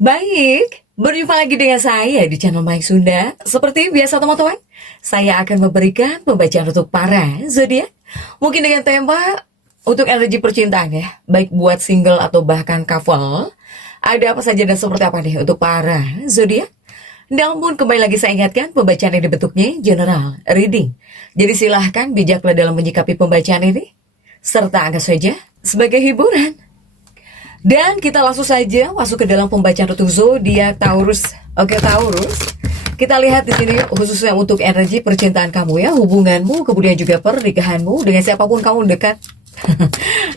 Baik, berjumpa lagi dengan saya di channel Mike Sunda. Seperti biasa teman-teman, saya akan memberikan pembacaan untuk para zodiak. Mungkin dengan tema untuk energi percintaan ya, baik buat single atau bahkan couple. Ada apa saja dan seperti apa nih untuk para zodiak? Namun kembali lagi saya ingatkan pembacaan ini bentuknya general reading. Jadi silahkan bijaklah dalam menyikapi pembacaan ini, serta anggap saja sebagai hiburan. Dan kita langsung saja masuk ke dalam pembacaan untuk zodiak Taurus. Oke Taurus, kita lihat di sini khususnya untuk energi percintaan kamu ya, hubunganmu, kemudian juga pernikahanmu dengan siapapun kamu dekat.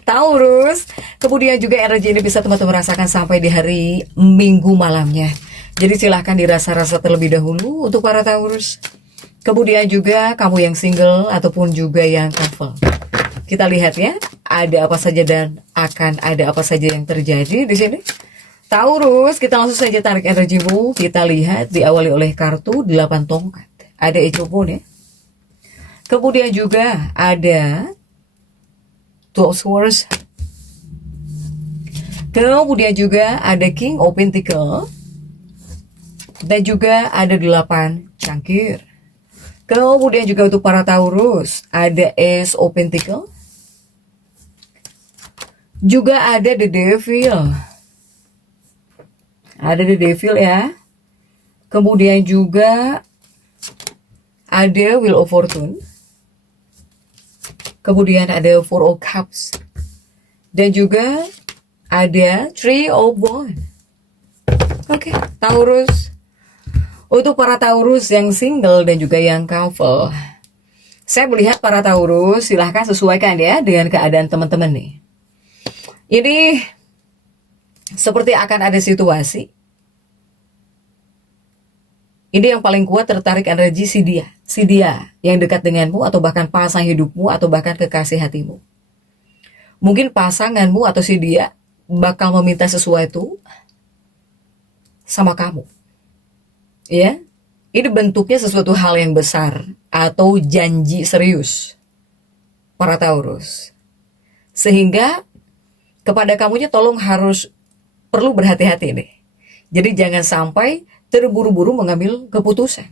Taurus, kemudian juga energi ini bisa teman-teman rasakan sampai di hari Minggu malamnya. Jadi silahkan dirasa-rasa terlebih dahulu untuk para Taurus. Kemudian juga kamu yang single ataupun juga yang couple. Kita lihat ya, ada apa saja dan akan ada apa saja yang terjadi di sini. Taurus, kita langsung saja tarik energimu. Kita lihat diawali oleh kartu 8 tongkat. Ada Echopon ya. Kemudian juga ada Two of Swords. Kemudian juga ada King of Pentacles. Dan juga ada 8 cangkir. Kemudian juga untuk para Taurus, ada Ace of Pentacles. Juga ada The Devil. Ada The Devil ya. Kemudian juga ada Wheel of Fortune. Kemudian ada Four of Cups. Dan juga ada Three of Wands. Oke, Taurus. Untuk para Taurus yang single dan juga yang couple, saya melihat para Taurus silahkan sesuaikan ya dengan keadaan teman-teman nih. Ini seperti akan ada situasi. Ini yang paling kuat tertarik energi si dia yang dekat denganmu atau bahkan pasangan hidupmu atau bahkan kekasih hatimu. Mungkin pasanganmu atau si dia bakal meminta sesuatu sama kamu. Ya, ini bentuknya sesuatu hal yang besar atau janji serius para Taurus. Sehingga kepada kamunya tolong perlu berhati-hati nih. Jadi jangan sampai terburu-buru mengambil keputusan.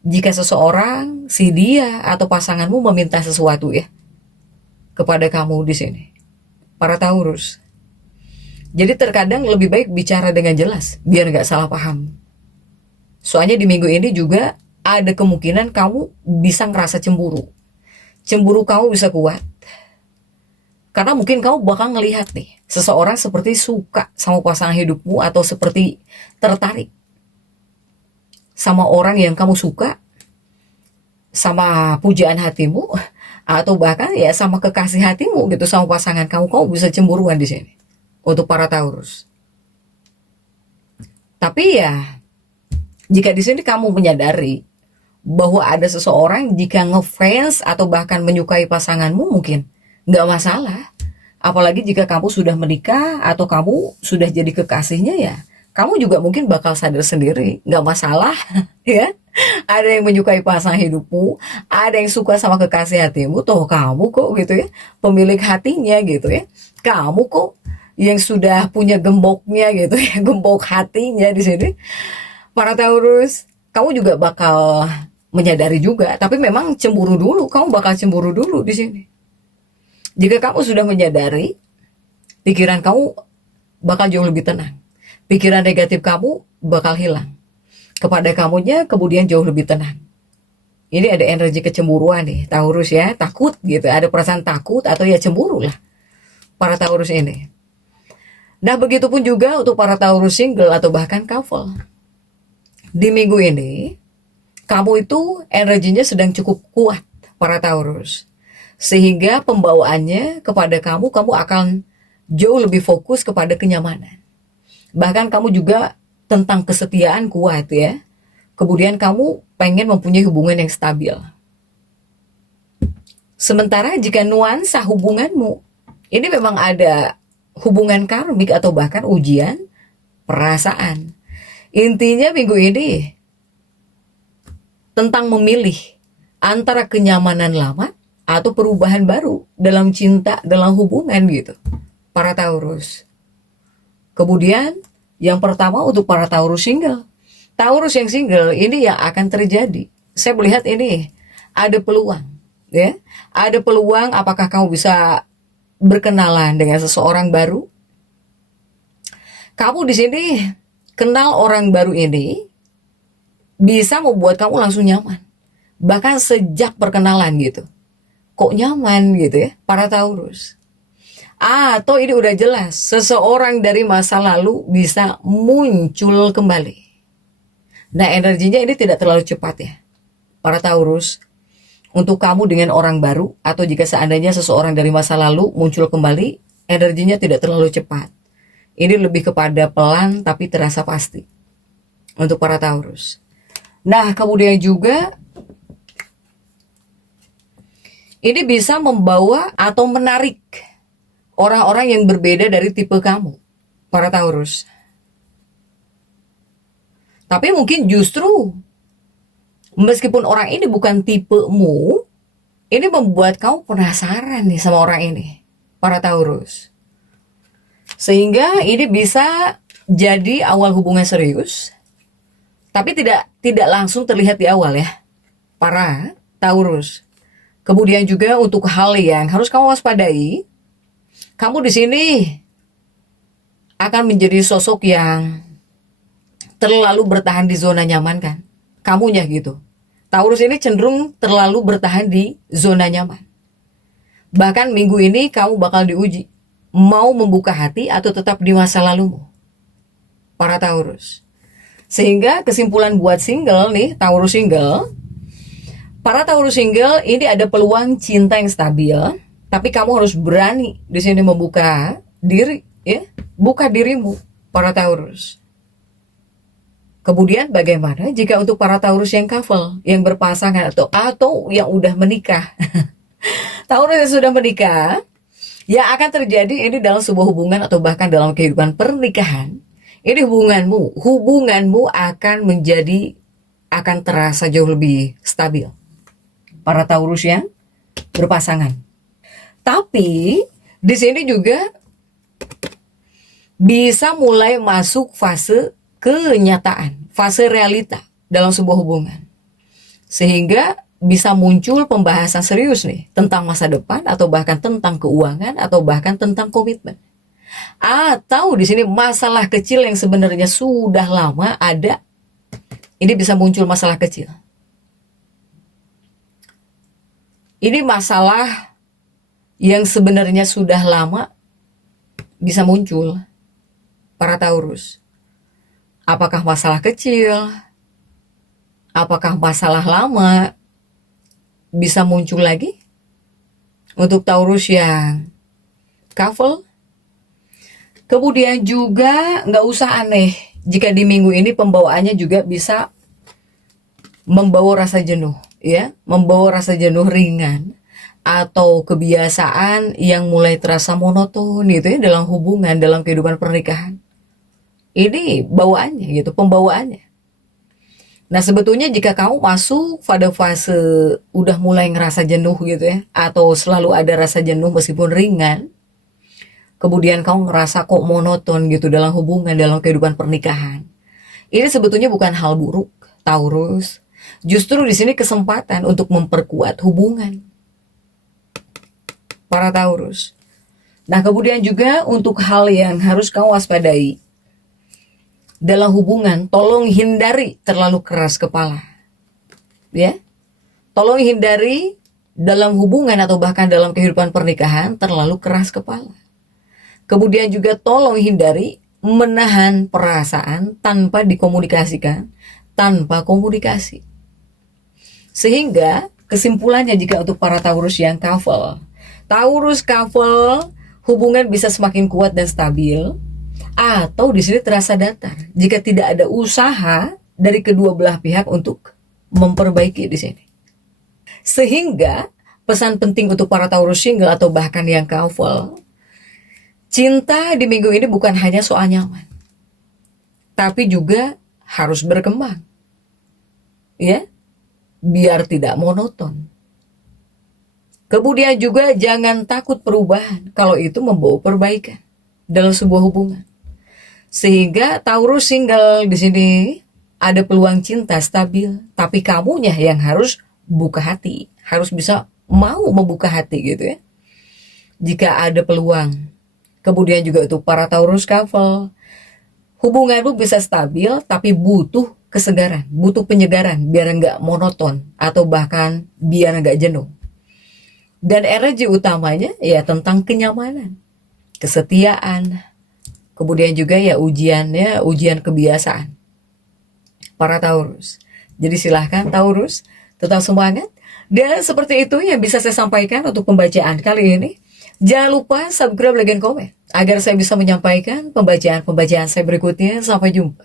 Jika seseorang, si dia atau pasanganmu meminta sesuatu ya kepada kamu di sini, para Taurus. Jadi terkadang lebih baik bicara dengan jelas biar nggak salah paham. Soalnya di minggu ini juga ada kemungkinan kamu bisa ngerasa cemburu. Cemburu kamu bisa kuat. Karena mungkin kamu bakal ngelihat nih, seseorang seperti suka sama pasangan hidupmu atau seperti tertarik sama orang yang kamu suka, sama pujaan hatimu, atau bahkan ya sama kekasih hatimu gitu, sama pasangan kamu bisa cemburuan di sini. Untuk para Taurus. Tapi ya, jika di sini kamu menyadari bahwa ada seseorang jika ngefans atau bahkan menyukai pasanganmu mungkin nggak masalah. Apalagi jika kamu sudah menikah atau kamu sudah jadi kekasihnya ya, kamu juga mungkin bakal sadar sendiri, nggak masalah ya. Ada yang menyukai pasangan hidupmu, ada yang suka sama kekasih hatimu, toh kamu kok gitu ya, pemilik hatinya gitu ya. Kamu kok yang sudah punya gemboknya gitu ya, gembok hatinya di sini. Para Taurus, kamu juga bakal menyadari juga, tapi memang cemburu dulu, kamu bakal cemburu dulu di sini. Jika kamu sudah menyadari, pikiran kamu bakal jauh lebih tenang. Pikiran negatif kamu bakal hilang. Kepada kamunya kemudian jauh lebih tenang. Ini ada energi kecemburuan nih, Taurus ya, takut gitu, ada perasaan takut atau ya cemburu lah para Taurus ini. Nah, begitupun juga untuk para Taurus single atau bahkan couple. Di minggu ini, kamu itu energinya sedang cukup kuat para Taurus. Sehingga pembawaannya kepada kamu akan jauh lebih fokus kepada kenyamanan. Bahkan kamu juga tentang kesetiaan kuat ya. Kemudian kamu pengen mempunyai hubungan yang stabil. Sementara jika nuansa hubunganmu, ini memang ada hubungan karmik atau bahkan ujian perasaan. Intinya minggu ini tentang memilih antara kenyamanan lama atau perubahan baru dalam cinta, dalam hubungan gitu, para Taurus. Kemudian Yang pertama untuk para Taurus single. Taurus yang single ini yang akan terjadi. Saya melihat ini ada peluang, ya. Ada peluang apakah kamu bisa berkenalan dengan seseorang baru. Kamu di sini kenal orang baru ini bisa membuat kamu langsung nyaman. Bahkan sejak perkenalan gitu. Kok nyaman gitu ya, para Taurus. Atau ini udah jelas, seseorang dari masa lalu bisa muncul kembali. Nah, energinya ini tidak terlalu cepat ya, para Taurus. Untuk kamu dengan orang baru, atau jika seandainya seseorang dari masa lalu muncul kembali, energinya tidak terlalu cepat. Ini lebih kepada pelan tapi terasa pasti untuk para Taurus. Nah, kemudian juga ini bisa membawa atau menarik orang-orang yang berbeda dari tipe kamu, para Taurus. Tapi mungkin justru meskipun orang ini bukan tipemu, ini membuat kamu penasaran nih sama orang ini, para Taurus. Sehingga ini bisa jadi awal hubungan serius, tapi tidak langsung terlihat di awal ya, para Taurus. Kemudian juga untuk hal yang harus kamu waspadai, kamu di sini akan menjadi sosok yang terlalu bertahan di zona nyaman kan, kamunya gitu. Taurus ini cenderung terlalu bertahan di zona nyaman. Bahkan minggu ini kamu bakal diuji, mau membuka hati atau tetap di masa lalumu, para Taurus. Sehingga kesimpulan buat single nih, Taurus single, para Taurus single ini ada peluang cinta yang stabil, tapi kamu harus berani di sini membuka diri, ya, buka dirimu, para Taurus. Kemudian bagaimana jika untuk para Taurus yang couple, yang berpasangan atau yang udah menikah? Taurus yang sudah menikah, yang akan terjadi ini dalam sebuah hubungan atau bahkan dalam kehidupan pernikahan, ini hubunganmu akan terasa jauh lebih stabil, para Taurus yang berpasangan. Tapi di sini juga bisa mulai masuk fase kenyataan, fase realita dalam sebuah hubungan. Sehingga bisa muncul pembahasan serius nih tentang masa depan atau bahkan tentang keuangan atau bahkan tentang komitmen. Atau di sini masalah kecil yang sebenarnya sudah lama ada, ini bisa muncul masalah kecil. Ini masalah yang sebenarnya sudah lama bisa muncul, para Taurus. Apakah masalah kecil? Apakah masalah lama bisa muncul lagi untuk Taurus yang couple? Kemudian juga nggak usah aneh jika di minggu ini pembawaannya juga bisa membawa rasa jenuh, ya, membawa rasa jenuh ringan atau kebiasaan yang mulai terasa monoton gitu ya dalam hubungan, dalam kehidupan pernikahan. Ini bawaannya gitu, pembawaannya. Nah, sebetulnya jika kamu masuk pada fase udah mulai ngerasa jenuh gitu ya, atau selalu ada rasa jenuh meskipun ringan, kemudian kamu ngerasa kok monoton gitu dalam hubungan, dalam kehidupan pernikahan, ini sebetulnya bukan hal buruk, Taurus. Justru di sini kesempatan untuk memperkuat hubungan, para Taurus. Nah, kemudian juga untuk hal yang harus kamu waspadai dalam hubungan, tolong hindari terlalu keras kepala, ya. Tolong hindari dalam hubungan atau bahkan dalam kehidupan pernikahan terlalu keras kepala. Kemudian juga tolong hindari menahan perasaan tanpa dikomunikasikan, tanpa komunikasi. Sehingga kesimpulannya jika untuk para Taurus yang couple, Taurus couple hubungan bisa semakin kuat dan stabil, atau di sini terasa datar jika tidak ada usaha dari kedua belah pihak untuk memperbaiki di sini. Sehingga pesan penting untuk para Taurus single atau bahkan yang couple, cinta di minggu ini bukan hanya soal nyaman, tapi juga harus berkembang, ya, biar tidak monoton. Kemudian juga jangan takut perubahan kalau itu membawa perbaikan dalam sebuah hubungan. Sehingga Taurus single di sini ada peluang cinta stabil, tapi kamunya yang harus buka hati, harus bisa mau membuka hati gitu ya. Jika ada peluang. Kemudian juga untuk para Taurus couple, hubunganmu bisa stabil tapi butuh kesegaran, butuh penyegaran biar nggak monoton atau bahkan biar nggak jenuh. Dan energi utamanya ya tentang kenyamanan, kesetiaan, kemudian juga ya ujian kebiasaan para Taurus. Jadi silahkan Taurus tetap semangat. Dan seperti itu yang bisa saya sampaikan untuk pembacaan kali ini. Jangan lupa subscribe, like, dan komen agar saya bisa menyampaikan pembacaan-pembacaan saya berikutnya. Sampai jumpa.